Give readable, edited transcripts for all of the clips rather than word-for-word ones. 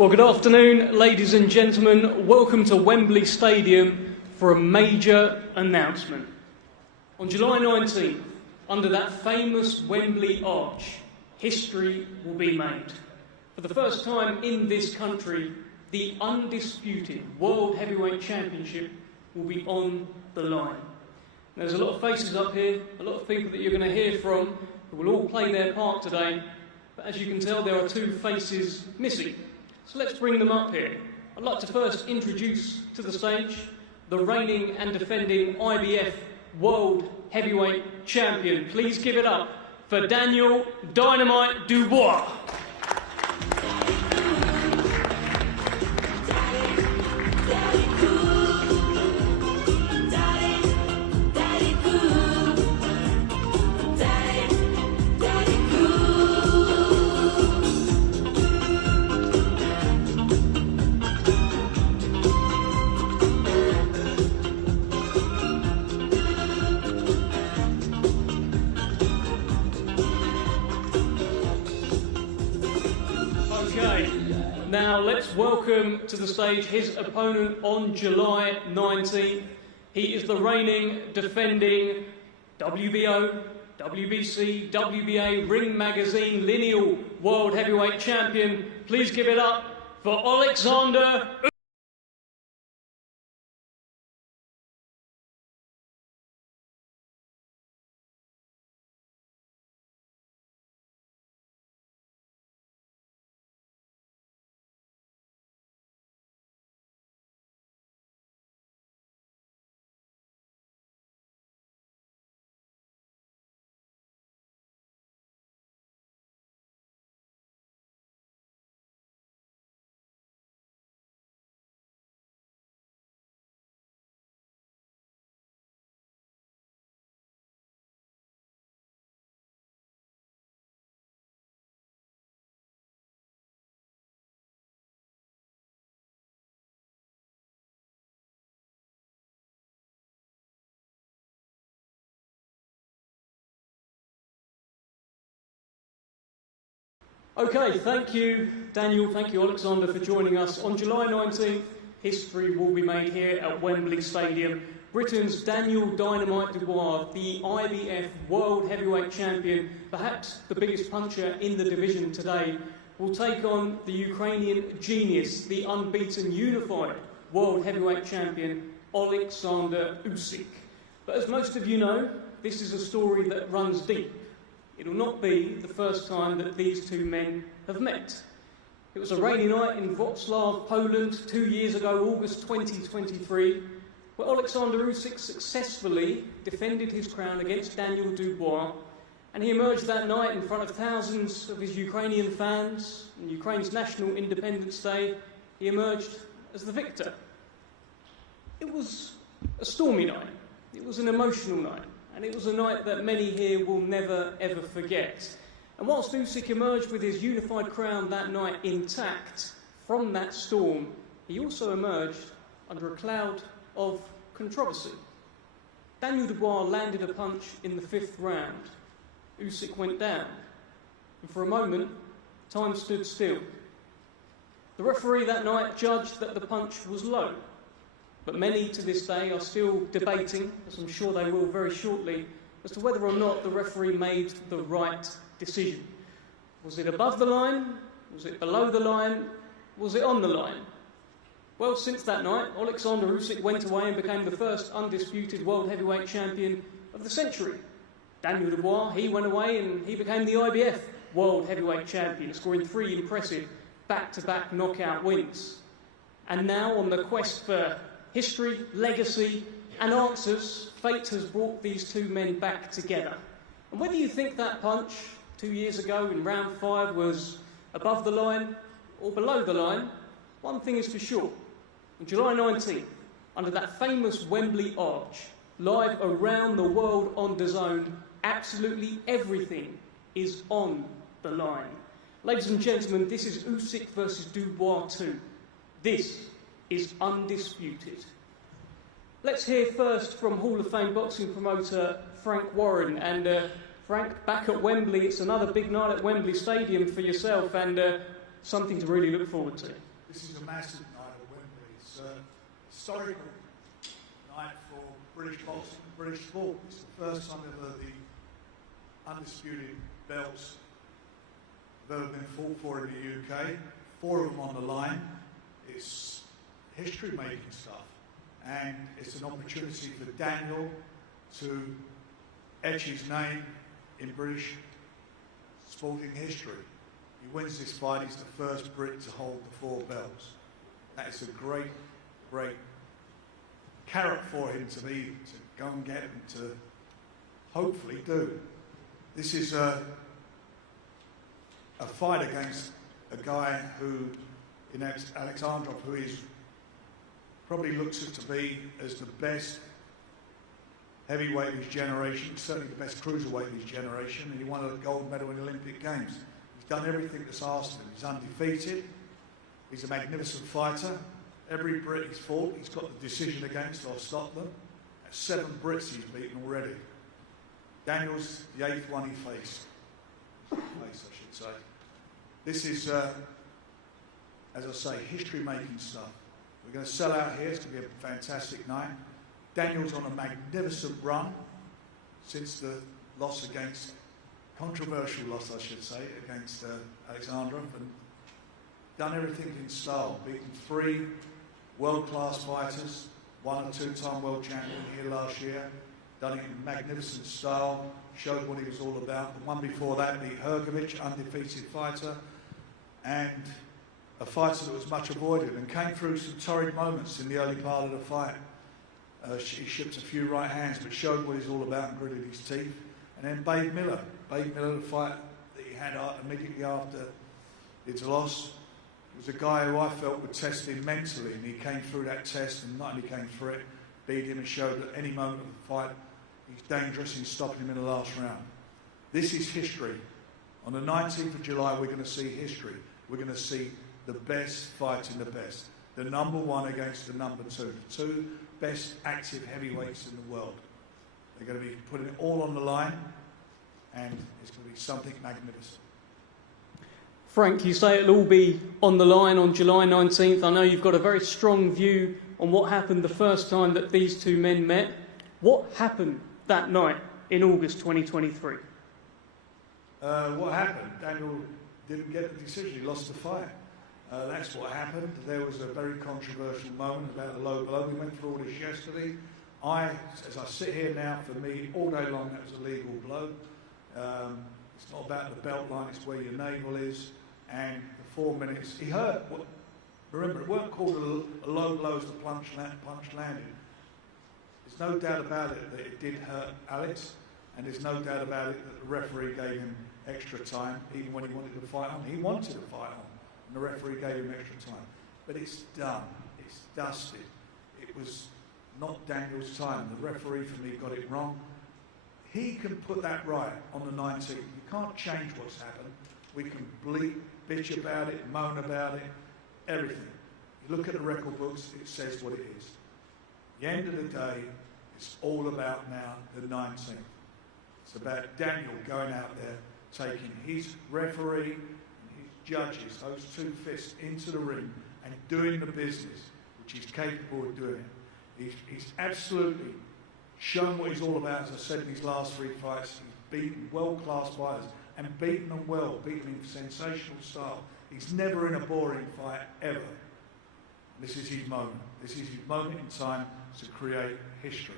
Well, good afternoon, ladies and gentlemen. Welcome to Wembley Stadium for a major announcement. On July 19th, under that famous Wembley arch, history will be made. For the first time in this country, the undisputed World Heavyweight Championship will be on the line. There's a lot of faces up here, a lot of people that you're going to hear from, who will all play their part today. But as you can tell, there are two faces missing. So let's bring them up here. I'd like to first introduce to the stage the reigning and defending IBF World Heavyweight Champion. Please give it up for Daniel Dynamite Dubois. Now let's welcome to the stage his opponent on July 19th. He is the reigning, defending WBO, WBC, WBA, Ring Magazine, Lineal World Heavyweight Champion. Please give it up for Alexander Usyk. Okay, thank you, Daniel, thank you, Alexander, for joining us. On July 19th, history will be made here at Wembley Stadium. Britain's Daniel Dynamite Dubois, the IBF World Heavyweight Champion, perhaps the biggest puncher in the division today, will take on the Ukrainian genius, the unbeaten unified World Heavyweight Champion, Alexander Usyk. But as most of you know, this is a story that runs deep. It will not be the first time that these two men have met. It was a rainy night in Wrocław, Poland, 2 years ago, August 2023, where Alexander Usyk successfully defended his crown against Daniel Dubois, and he emerged that night in front of thousands of his Ukrainian fans. On Ukraine's National Independence Day, he emerged as the victor. It was a stormy night. It was an emotional night. And it was a night that many here will never, ever forget. And whilst Usyk emerged with his unified crown that night intact from that storm, he also emerged under a cloud of controversy. Daniel Dubois landed a punch in the 5th round. Usyk went down. And for a moment, time stood still. The referee that night judged that the punch was low. But many to this day are still debating, as I'm sure they will very shortly, as to whether or not the referee made the right decision. Was it above the line? Was it below the line? Was it on the line? Well, since that night, Alexander Usyk went away and became the first undisputed World Heavyweight Champion of the century. Daniel Dubois, he went away and he became the IBF World Heavyweight Champion, scoring 3 impressive back-to-back knockout wins. And now, on the quest for history, legacy and answers, fate has brought these two men back together. And whether you think that punch 2 years ago in round 5 was above the line or below the line, one thing is for sure. On July 19th, under that famous Wembley arch, live around the world on DAZN, absolutely everything is on the line. Ladies and gentlemen, this is Usyk versus Dubois 2. This is undisputed. Let's hear first from Hall of Fame boxing promoter Frank Warren. And Frank, back at Wembley, it's another big night at Wembley Stadium for yourself, and something to really look forward to. This is a massive night at Wembley. It's a historical night for British boxing, British sport. It's the first time ever the undisputed belts have ever been fought for in the UK. 4 of them on the line. It's history-making stuff, and it's an opportunity for Daniel to etch his name in British sporting history. He wins this fight, he's the first Brit to hold the 4 belts. That is a great, great carrot for him to go and get and to hopefully do. This is a fight against a guy who, in Alexandrov, who is probably looks to be as the best heavyweight of his generation, certainly the best cruiserweight of his generation, and he won a gold medal in the Olympic Games. He's done everything that's asked of him. He's undefeated. He's a magnificent fighter. Every Brit he's fought, he's got the decision against or stopped them. That's 7 Brits he's beaten already. Daniel's the 8th one he faced. I should say. This is, as I say, history-making stuff. We're going to sell out here. It's going to be a fantastic night. Daniel's on a magnificent run since the loss against, controversial loss I should say, against Alexandrov, and done everything in style, beaten 3 world-class fighters, 1 and 2-time world champion here last year, done it in magnificent style, showed what he was all about. The one before that beat Hergovich, undefeated fighter, and a fighter that was much avoided and came through some torrid moments in the early part of the fight. He shipped a few right hands, but showed what he's all about and gritted his teeth. And then Babe Miller, the fight that he had immediately after his loss, was a guy who I felt would test him mentally, and he came through that test and not only came through it, beat him and showed at any moment of the fight he's dangerous in stopping him in the last round. This is history. On the 19th of July, we're going to see history. We're going to see the best fighting the best. The number 1 against the number 2. The 2 best active heavyweights in the world. They're going to be putting it all on the line, and it's going to be something magnificent. Frank, you say it'll all be on the line on July 19th. I know you've got a very strong view on what happened the first time that these 2 men met. What happened that night in August 2023? What happened? Daniel didn't get the decision. He lost the fight. That's what happened. There was a very controversial moment about the low blow. We went through all this yesterday. As I sit here now, for me, all day long, that was a legal blow. It's not about the belt line, it's where your navel is. And the 4 minutes, he hurt. Remember, it weren't called a low blow as the punch landed. There's no doubt about it that it did hurt Alex, and there's no doubt about it that the referee gave him extra time, even when he wanted to fight on. He wanted to fight on, and the referee gave him extra time. But it's done. It's dusted. It was not Daniel's time. The referee, for me, got it wrong. He can put that right on the 19th. You can't change what's happened. We can bitch about it, moan about it, everything. You look at the record books, it says what it is. At the end of the day, it's all about now the 19th. It's about Daniel going out there, taking his referee and his judges, those 2 fists, into the ring and doing the business, which he's capable of doing. He's absolutely shown what he's all about, as I said in his last 3 fights. He's beaten world-class fighters and beaten them well, beaten them in sensational style. He's never in a boring fight, ever. This is his moment. This is his moment in time to create history.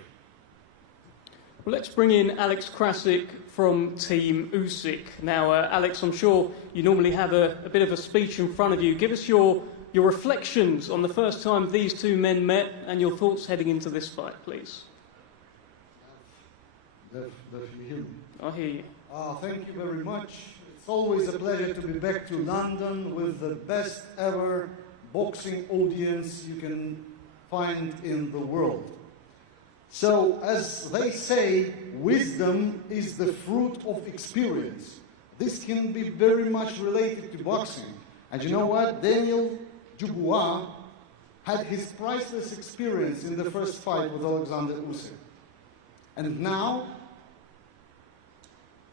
Well, let's bring in Alex Krasik from Team Usyk. Now, Alex, I'm sure you normally have a bit of a speech in front of you. Give us your reflections on the first time these 2 men met and your thoughts heading into this fight, please. Does you hear me? I hear you. Thank you very much. It's always a pleasure to be back to London with the best ever boxing audience you can find in the world. So, as they say, wisdom is the fruit of experience. This can be very much related to boxing. And you know what? Daniel Dubois had his priceless experience in the first fight with Alexander Usyk. And now,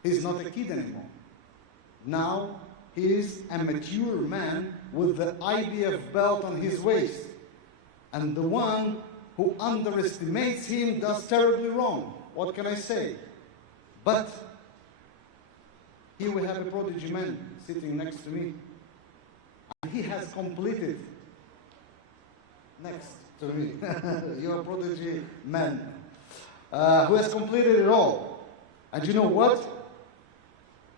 he's not a kid anymore. Now, he is a mature man with the IBF belt on his waist. And the one who underestimates him does terribly wrong. What can I say? But here we have a prodigy man sitting next to me. And he has completed, next to me, you're a prodigy man, who has completed it all. And you know what?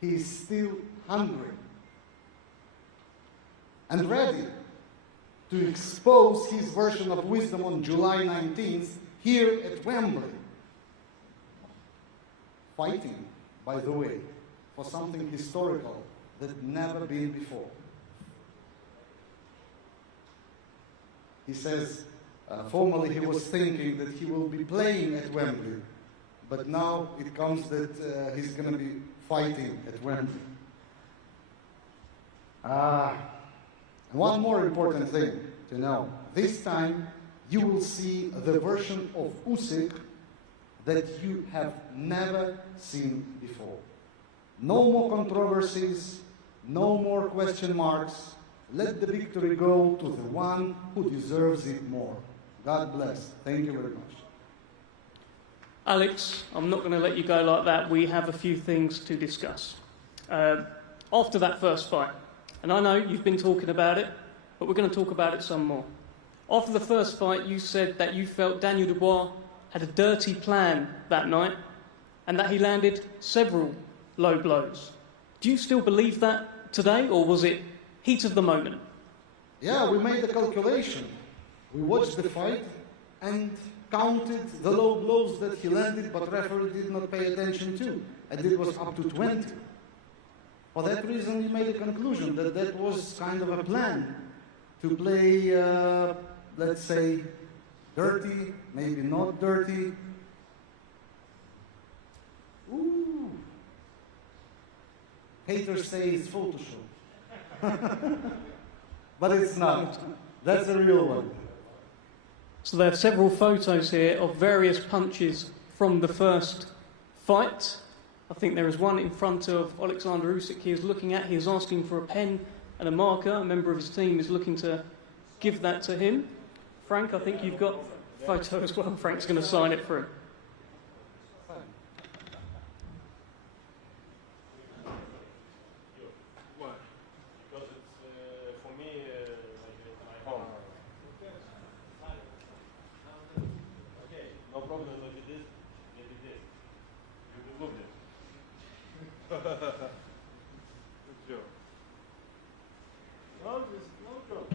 He is still hungry and ready to expose his version of wisdom on July 19th here at Wembley. Fighting, by the way, for something historical that never been before. He says, formerly he was thinking that he will be playing at Wembley, but now it comes that he's going to be fighting at Wembley. One more important thing to know. This time you will see the version of Usyk that you have never seen before. No more controversies, no more question marks. Let the victory go to the one who deserves it more. God bless. Thank you very much. Alex, I'm not going to let you go like that. We have a few things to discuss. After that first fight, and I know you've been talking about it, but we're going to talk about it some more. After the first fight, you said that you felt Daniel Dubois had a dirty plan that night and that he landed several low blows. Do you still believe that today, or was it heat of the moment? Yeah, we made the calculation. We watched the fight and counted the low blows that he landed, but referee did not pay attention to, and it was up to 20. For that reason, we made a conclusion that that was kind of a plan to play, let's say, dirty, maybe not dirty. Ooh. Haters say it's Photoshop. But it's not. That's a real one. So there are several photos here of various punches from the first fight. I think there is one in front of Alexander Usyk he is looking at. He is asking for a pen and a marker. A member of his team is looking to give that to him. Frank, I think you've got a photo as well. Frank's going to sign it for him. Because it's, for me, like my home. Okay, no problem with this. Maybe this. You will look it. Good job. No joke.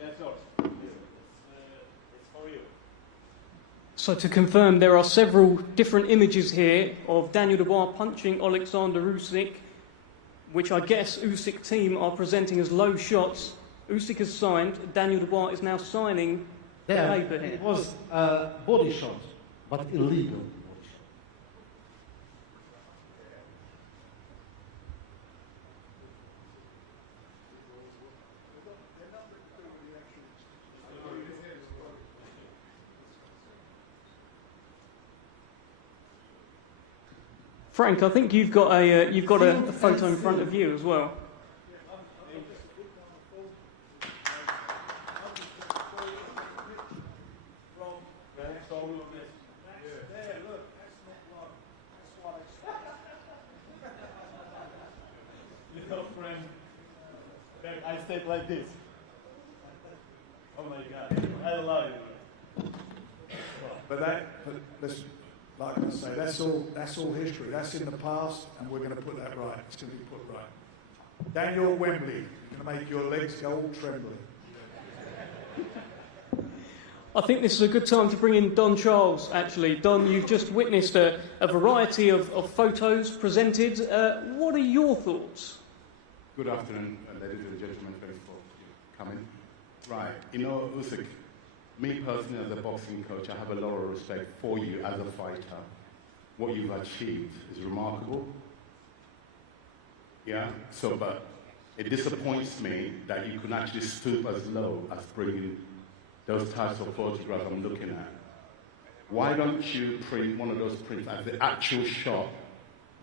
That's yours. It's for you. So to confirm, there are several different images here of Daniel Dubois punching Alexander Usyk, which I guess Usyk team are presenting as low shots. Usyk has signed. Daniel Dubois is now signing the paper here. It was a body shot, but illegal. Frank, I think you've got a photo in front of you as well. I stayed like this. Oh my God, I love you. But listen, like I say, that's all history. That's in the past, and we're going to put that right. It's going to be put right. Daniel Wembley, you're going to make your legs go all trembling. I think this is a good time to bring in Don Charles, actually. Don, you've just witnessed a variety of photos presented. What are your thoughts? Good afternoon, ladies and gentlemen. Thanks for coming. Right, you know, Usyk, me personally as a boxing coach, I have a lot of respect for you as a fighter. What you've achieved is remarkable. Yeah, so, but it disappoints me that you can actually stoop as low as bringing those types of photographs I'm looking at. Why don't you print one of those prints as the actual shot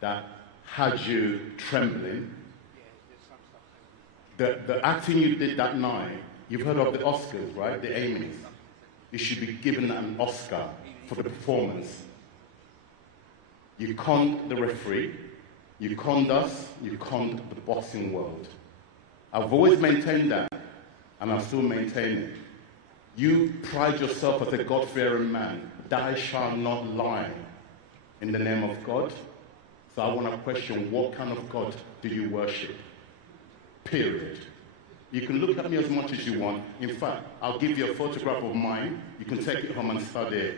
that had you trembling? The acting you did that night, you've heard of the Oscars, right? The Emmys. You should be given an Oscar for the performance. You conned the referee, you conned us, you conned the boxing world. I've always maintained that, and I'll still maintain it. You pride yourself as a God-fearing man. Thou shalt not lie in the name of God. So I want to question, what kind of God do you worship? Period. You can look at me as much as you want. In fact, I'll give you a photograph of mine. You can take it home and study it.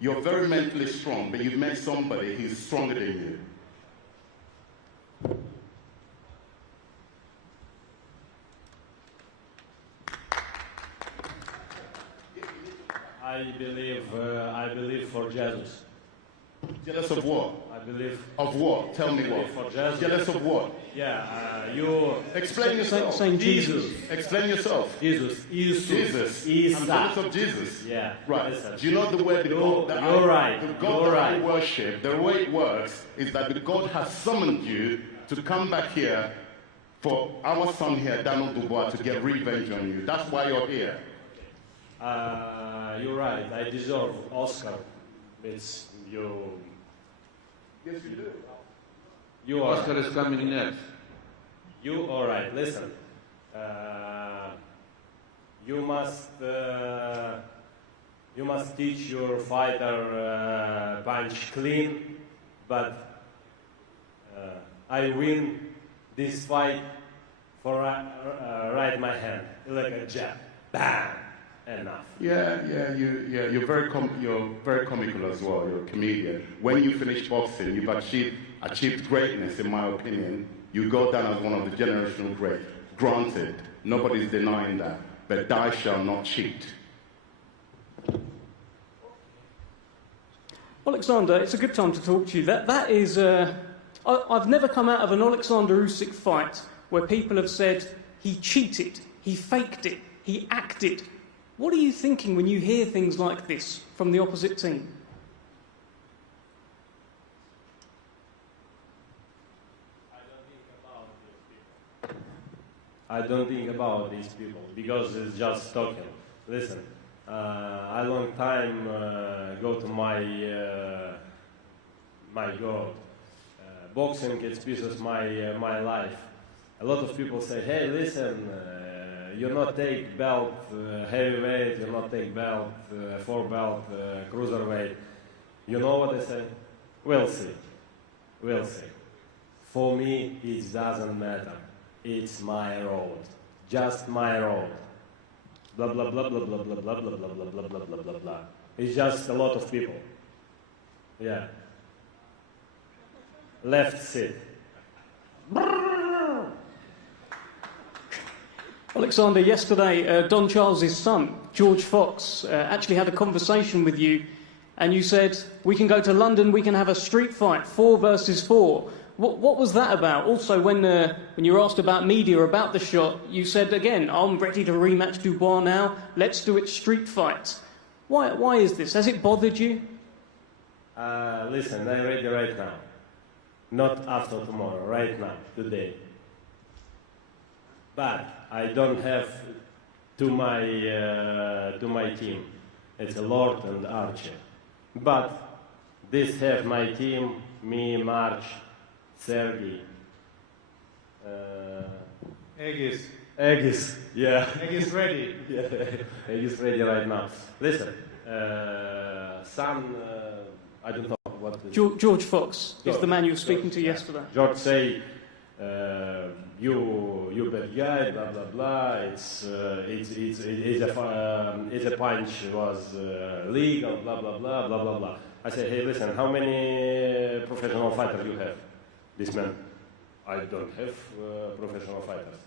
You're very mentally strong, but you've met somebody who's stronger than you. I believe for Jesus. Jealous of what? I believe. Of what? Tell me what. For Jesus. Jealous of what? Yeah, you. Explain yourself. Saying Jesus. Explain yourself. Jesus. Jesus. I'm jealous of Jesus. Yeah. Right. Listen. Do you know the way the God that You're right. the God You're that I right. worship, the way it works is that the God has summoned you to come back here for our son here, Daniel Dubois, to get revenge on you. That's why you're here. You're right. I deserve Oscar. It's you. Yes, you do. You are. Oscar is coming next. You all right? Listen. You must teach your fighter punch clean, but I win this fight for right my hand like a jab, bam, enough. You're very comical as well. You're a comedian. When you finish boxing, you've achieved greatness, in my opinion. You go down as one of the generational greats. Granted, nobody's denying that, but thou shalt not cheat. Alexander, it's a good time to talk to you. That is, I've never come out of an Alexander Usyk fight where people have said he cheated, he faked it, he acted. What are you thinking when you hear things like this from the opposite team? I don't think about these people because it's just talking. Listen, I long time go to my God. Boxing it's pieces my life. A lot of people say, hey, listen, you not take belt heavyweight, you not take belt 4-belt cruiserweight. You know what I say? We'll see. We'll see. For me, it doesn't matter. It's my road. Just my road. Blah, blah, blah, blah, blah, blah, blah, blah, blah, blah, blah, blah, blah, blah, blah. It's just a lot of people. Yeah. Left seat. Alexander, yesterday, Don Charles's son, George Fox, actually had a conversation with you, and you said, we can go to London, we can have a street fight, 4 versus 4. What was that about? Also, when you were asked about media, about the shot, you said, again, I'm ready to rematch Dubois now, let's do it street fight. Why is this? Has it bothered you? Listen, I'm ready right now. Not after tomorrow, right now, today. But I don't have to my team. It's a Lord and Archer. But this have my team, me, March, Sergey. Egis, yeah. Egis ready. Yeah, Egis ready right now. Listen, I don't know what. George Fox is the man you were speaking to yesterday. George say, you bad guy, blah blah blah. It's a punch was legal, blah blah blah blah blah blah. I say, hey, listen, how many professional fighters you have? This man, I don't have professional fighters.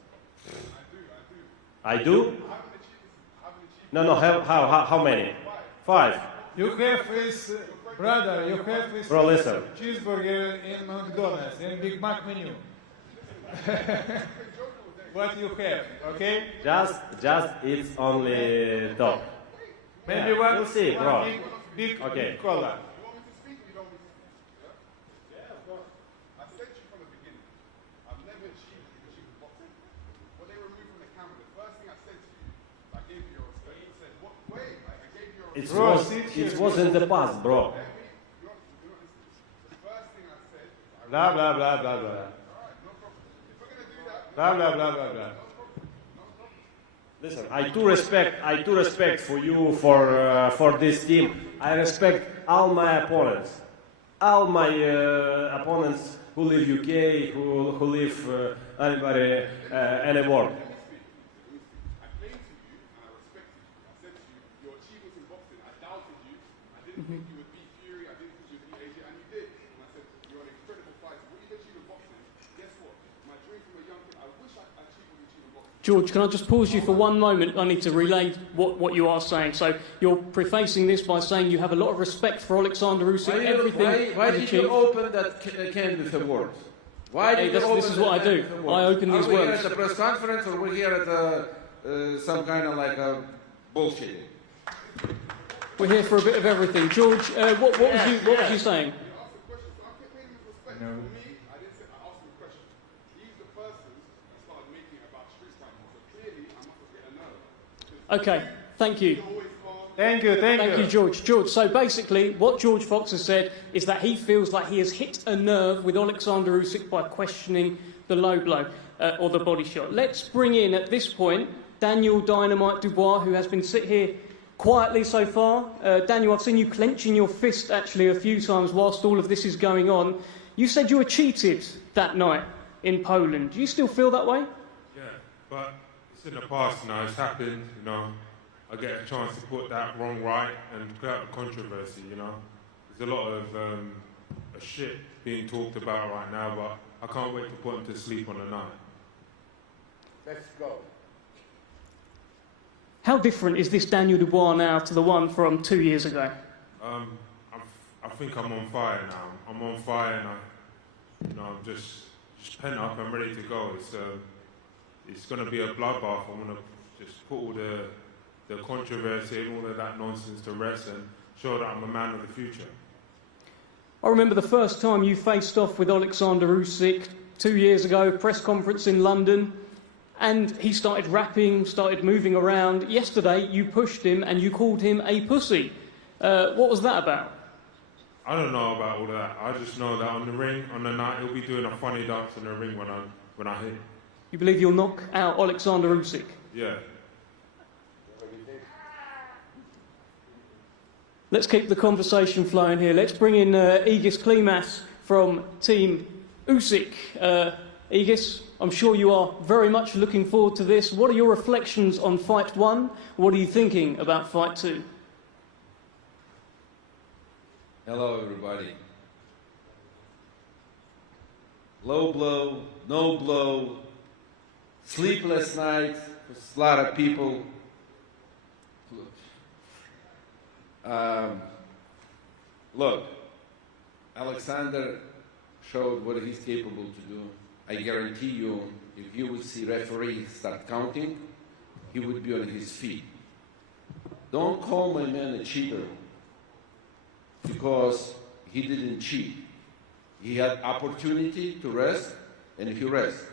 I do. No. How many? 5. You have his brother, you have his Bro, listen. cheeseburger in McDonald's, in Big Mac menu. What you have, okay? Just it's only top. Maybe Yeah, one, we'll see, bro. one big Okay. cola. Bro, it was in the past, bro. Blah, blah, blah, blah, blah. Blah, blah, blah, blah, blah. Listen, I do respect for you, for this team. I respect all my opponents. All my opponents who live UK, who live anybody, anymore. I came to you and I respected you. I said to you, your achievements in boxing, I doubted you. I didn't think you would beat Fury, I didn't think you would beat AJ, and you did. And I said, you're an incredible fighter. What you've achieved in boxing, guess what? My dream from a young kid, I wish I achieved what you achieved in boxing. George, can I just pause you for one moment? I need to relay what you are saying. So you're prefacing this by saying you have a lot of respect for Alexander Usyk. Why did you open that can with the words? Why did you open this is what I do. I open these words? Are we here words. at a press conference or we're here at some kind of like a bullshit? We're here for a bit of everything. George, what was you saying? For me, I didn't say, I asked him a question. He's the person that started making it about street fighting. So clearly, I must have get a nerve. Okay, thank you. Thank you, thank you. Thank you, George. George, so basically, what George Fox has said is that he feels like he has hit a nerve with Alexander Usyk by questioning the low blow or the body shot. Let's bring in, at this point, Daniel Dynamite Dubois, who has been sit here quietly so far. Daniel, I've seen you clenching your fist, actually, a few times whilst all of this is going on. You said you were cheated that night in Poland. Do you still feel that way? Yeah, but it's in the past now, it's happened, you know. I get a chance to put that wrong right and clear up the controversy, you know. There's a lot of shit being talked about right now, but I can't wait to put him to sleep on the night. Let's go. How different is this Daniel Dubois now to the one from 2 years ago? I think I'm on fire now. I'm on fire and I'm just pent up and ready to go. It's going to be a bloodbath. I'm going to just put all the controversy and all of that nonsense to rest and show that I'm a man of the future. I remember the first time you faced off with Alexander Usyk 2 years ago, press conference in London, and he started rapping, started moving around. Yesterday, you pushed him and you called him a pussy. What was that about? I don't know about all of that. I just know that on the ring, on the night, he'll be doing a funny dance in the ring when I hit. You believe you'll knock out Alexander Usyk? Yeah. Let's keep the conversation flowing here. Let's bring in Aegis Klimas from Team Usyk. Aegis, I'm sure you are very much looking forward to this. What are your reflections on Fight 1? What are you thinking about Fight 2? Hello, everybody. Low blow, no blow, sleepless night for a lot of people. Look, Alexander showed what he's capable to do. I guarantee you, if you would see referee start counting, he would be on his feet. Don't call my man a cheater, because he didn't cheat. He had opportunity to rest, and he rested.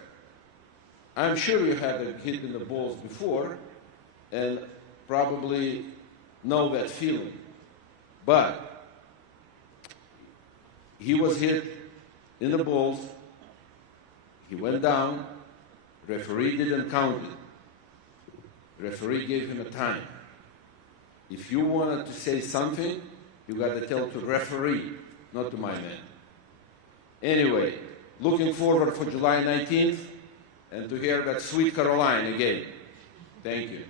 I'm sure you had a hit in the balls before, and probably know that feeling. But he was hit in the balls, he went down, referee didn't count it. Referee gave him a time. If you wanted to say something, you got to tell to referee, not to my man. Anyway, looking forward for July 19th and to hear that sweet Caroline again. Thank you.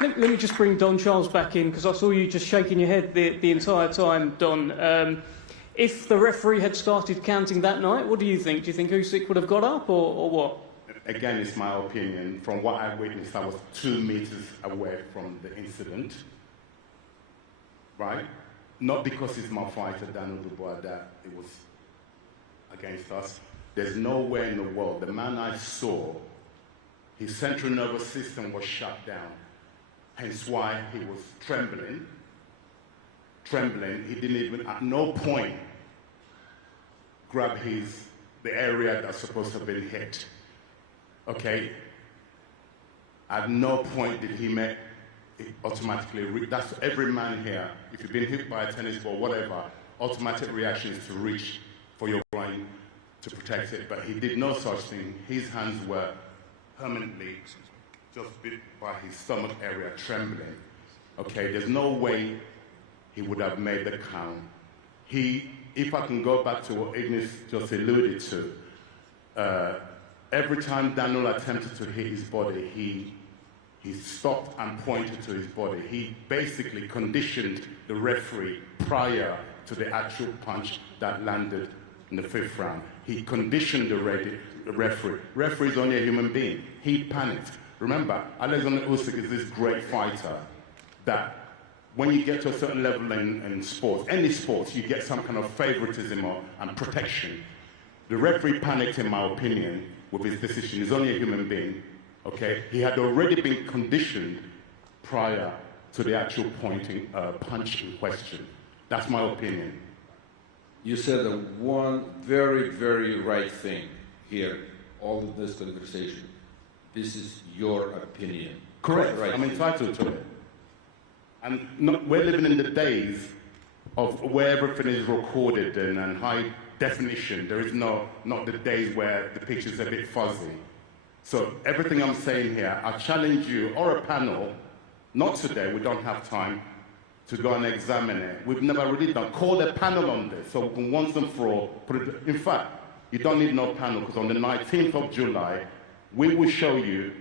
Let me just bring Don Charles back in, because I saw you just shaking your head the entire time, Don. If the referee had started counting that night, what do you think? Do you think Usyk would have got up, or what? Again, it's my opinion. From what I witnessed, I was 2 meters away from the incident. Right? Not because it's my fighter, Daniel Dubois, that it was against us. There's nowhere in the world. The man I saw, his central nervous system was shut down. Hence why he was trembling. He didn't even, at no point, grab the area that's supposed to have been hit. Okay? At no point did he make it automatically. That's every man here. If you've been hit by a tennis ball, whatever, automatic reaction is to reach for your groin to protect it. But he did no such thing. His hands were permanently just bit by his stomach area, trembling. Okay, there's no way he would have made the count. If I can go back to what Ignis just alluded to, every time Daniel attempted to hit his body, he stopped and pointed to his body. He basically conditioned the referee prior to the actual punch that landed in the 5th round. He conditioned the referee. Referee's only a human being. He panicked. Remember, Alexander Usyk is this great fighter that when you get to a certain level in sports, any sports, you get some kind of favoritism and protection. The referee panicked, in my opinion, with his decision. He's only a human being, okay? He had already been conditioned prior to the actual punch in question. That's my opinion. You said one very, very right thing here, all of this conversation. This is your opinion. Correct. Right. I'm entitled to it. And we're living in the days of where everything is recorded and high definition. There is not the days where the picture's a bit fuzzy. So everything I'm saying here, I challenge you or a panel, not today, we don't have time, to go and examine it. We've never really done. Call a panel on this so we can once and for all put it. In fact, you don't need no panel because on the 19th of July, we will show you,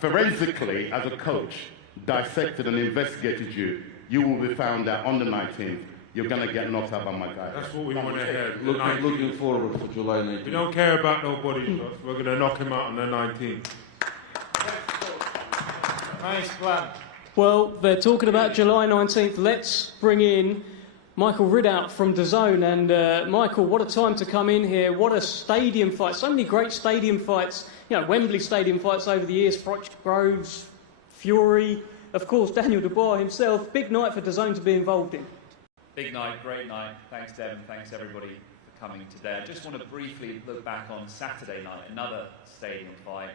forensically as a coach, dissected and investigated you. You will be found that on the 19th, you're going to get knocked out by my guy. That's what we want to hear. Looking forward for July 19th. We don't care about no body shots. We're going to knock him out on the 19th. Nice plan. Well, they're talking about July 19th. Let's bring in Michael Ridout from DAZN. And Michael, what a time to come in here. What a stadium fight. So many great stadium fights. You know, Wembley stadium fights over the years. Froch Groves, Fury, of course, Daniel Dubois himself. Big night for DAZN to be involved in. Big night, great night. Thanks, Devon. Thanks, everybody, for coming today. I just want to briefly look back on Saturday night, another stadium fight,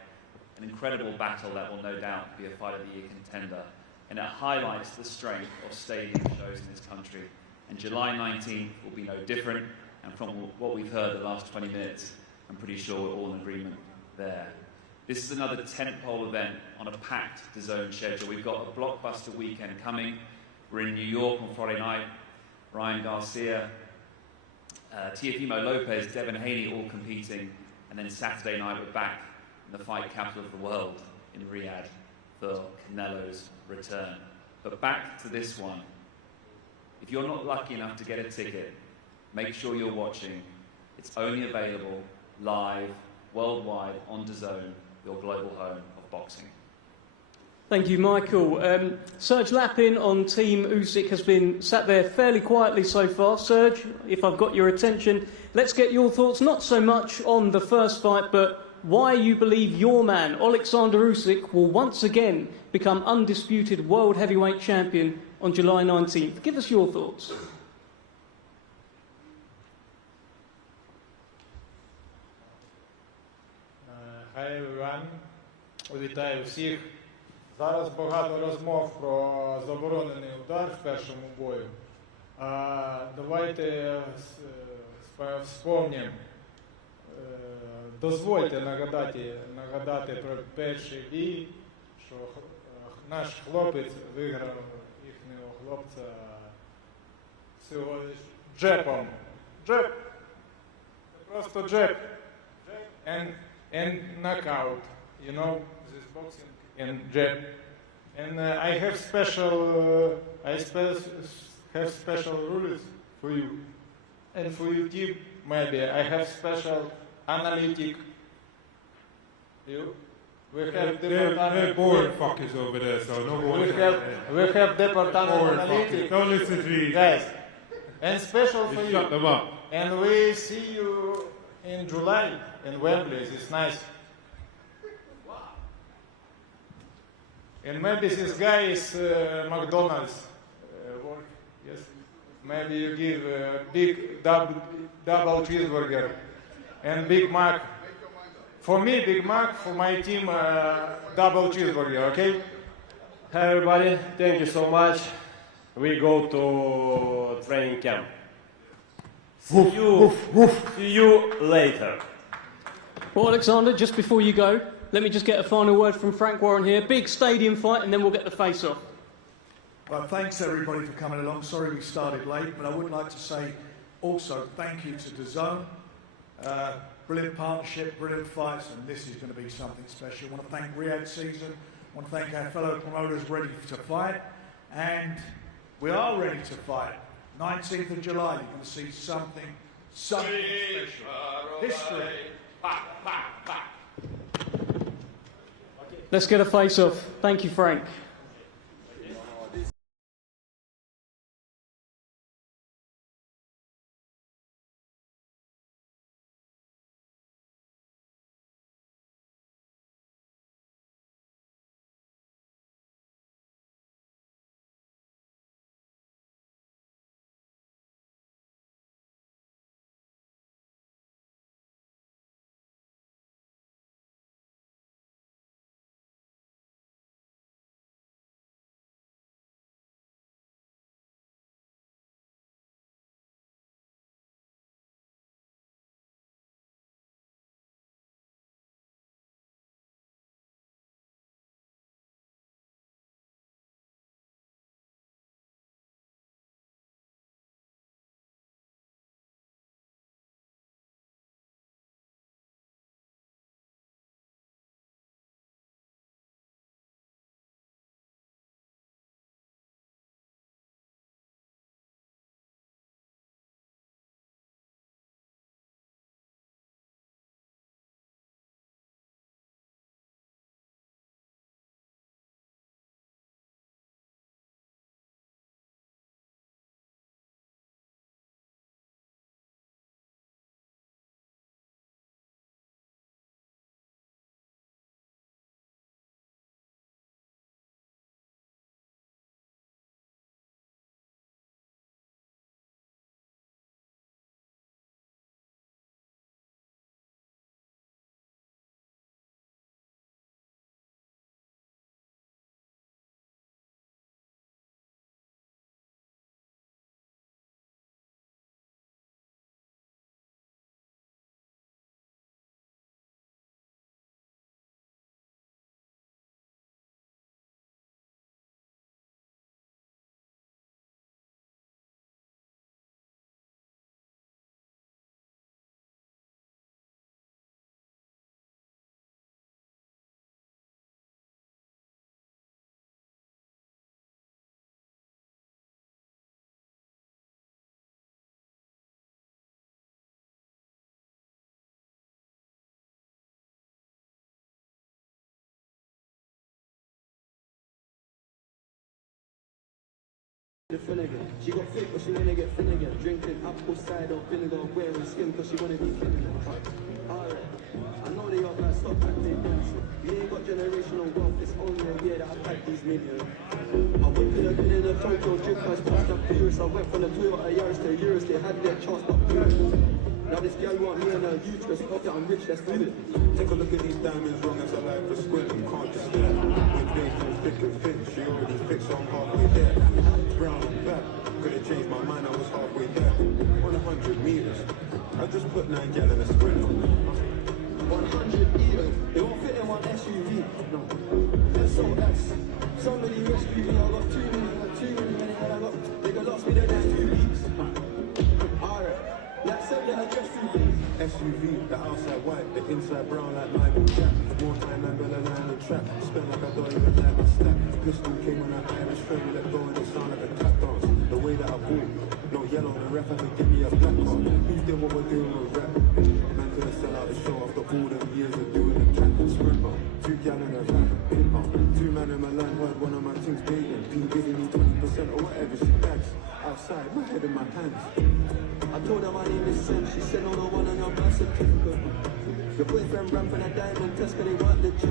an incredible battle that will no doubt be a Fight of the Year contender. And it highlights the strength of stadium shows in this country. And July 19th will be no different. And from what we've heard the last 20 minutes, I'm pretty sure we're all in agreement there. This is another tentpole event on a packed DAZN schedule. We've got a blockbuster weekend coming. We're in New York on Friday night. Ryan Garcia, Teofimo Lopez, Devin Haney all competing. And then Saturday night we're back in the fight capital of the world in Riyadh for Canelo's return. But back to this one. If you're not lucky enough to get a ticket, make sure you're watching. It's only available live, worldwide, on DAZN, your global home of boxing. Thank you, Michael. Serge Lapin on Team Usyk has been sat there fairly quietly so far. Serge, if I've got your attention, let's get your thoughts, not so much on the first fight, but why you believe your man, Alexander Usyk, will once again become undisputed world heavyweight champion on July 19th. Give us your thoughts. Hi everyone. Вітаю всіх. Зараз багато розмов про заборонений удар в першому бою. Давайте вспомнимо. Дозвольте нагадати про перший бій, що наш хлопець виграв їхнього хлопця всього джебом. Джеб. Просто джеб. And knockout. You know, this boxing and jab. And I have special rules for you. And for you team, maybe I have special analytic. We have they're boring fuckers over there, so no one. We have department analytic. Don't listen to these guys. And special for you. Shut them up. And we see you in July in Wembley. It's nice. And maybe this guy is McDonald's work. Yes. Maybe you give a big double cheeseburger and Big Mac For me, Big Mac. For my team, double cheeseburger, okay? Hi everybody, thank you so much. We go to training camp. See you later. Well, Alexander, just before you go, let me just get a final word from Frank Warren here. Big stadium fight, and then we'll get the face-off. Well, thanks everybody for coming along. Sorry we started late, but I would like to say also thank you to DAZN. Brilliant partnership, brilliant fights, and this is going to be something special. I want to thank Riyadh Season. I want to thank our fellow promoters ready to fight, and we are ready to fight. 19th of July, you're going to see something special. History. Let's get a face-off. Thank you, Frank. She got fit, but she wanna get thin again. Drinking apple cider vinegar, wearing skin, cause she wanna be thin again. Alright, I know they are bad, stop acting dancing. You ain't got generational wealth, it's only a year that I've had these millions. I went to the bin in a Tokyo drift, I passed up Paris. I went from the Toyota Yaris to Urus, they had their chance up Paris. Now this girl want me and her youth, just hope that I'm rich, let's do it. Take a look at these diamonds, wrong as I like for squinting, can't just stare. With bacon, thick and thin, she already fixed, so I'm halfway there. Brown and black, could've changed my mind, I was halfway there. 100 meters, I just put 9 gal in a sprint. 100 meters, it won't fit in one SUV. No, SOS, somebody rescue me, I got too many, and I got, they got lost me the next 2 weeks. Alright. Let's send the address to me. SUV, the outside white, the inside brown like Michael Jack. More time than Bella Line and trap. Spend like I don't even like my stack. Pistol came on an Irish friend, let go and it sound like a tap dance. The way that I bought, no yellow, the ref had to give me a black card. Who's doing what we're doing with rap? Man could've sell out the show after all them years of doing the track. Sprint on, 2 gal in a van, pin on. 2 man in my line, heard one of my things dating. P giving me 20% or whatever she bags. Outside, my head in my hands. I told her my name is Sam, she said no, the one on your birth certificate. Your boyfriend ran for the diamond test cause they weren't legit.